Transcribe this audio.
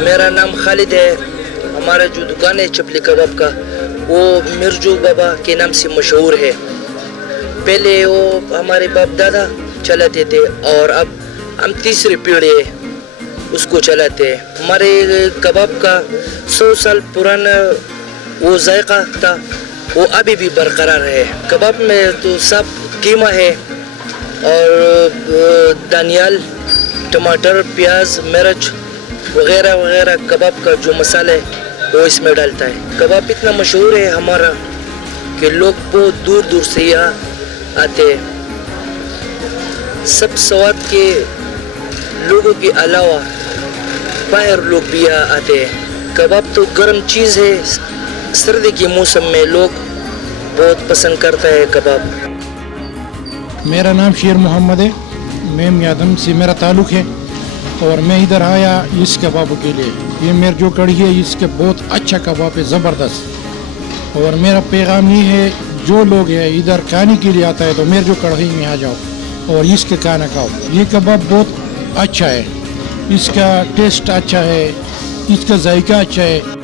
मेरा नाम खालिद है। हमारा जो दुकान है चपली कबाब का वो मिर्जू बाबा के नाम से मशहूर है। पहले वो हमारे बाप दादा चलाते थे और अब हम तीसरी पीढ़ी उसको चलाते हैं। हमारे कबाब का 100 साल पुराना वो जायका था वो अभी भी बरकरार है। कबाब में तो सब कीमा है और धनियाल, टमाटर, प्याज, मिर्च वगैरह वगैरह कबाब का जो मसाला है वो इसमें डालता है। कबाब इतना मशहूर है हमारा कि लोग बहुत दूर दूर से यहाँ आते हैं। सब स्वाद के लोगों के अलावा बाहर लोग भी यहाँ आते हैं। कबाब तो गर्म चीज़ है, सर्दी के मौसम में लोग बहुत पसंद करता है कबाब। मेरा नाम शेर मोहम्मद है, मैं मियादम से मेरा ताल्लुक़ है और मैं इधर आया इस कबाब के लिए। ये मेरी जो कड़ी है इसके बहुत अच्छा कबाब है, ज़बरदस्त। और मेरा पैगाम ये है जो लोग हैं इधर खाने के लिए आता है तो मेरे जो कढ़ाई में आ जाओ और इसके खाना खाओ। ये कबाब बहुत अच्छा है, इसका टेस्ट अच्छा है, इसका जायका अच्छा है।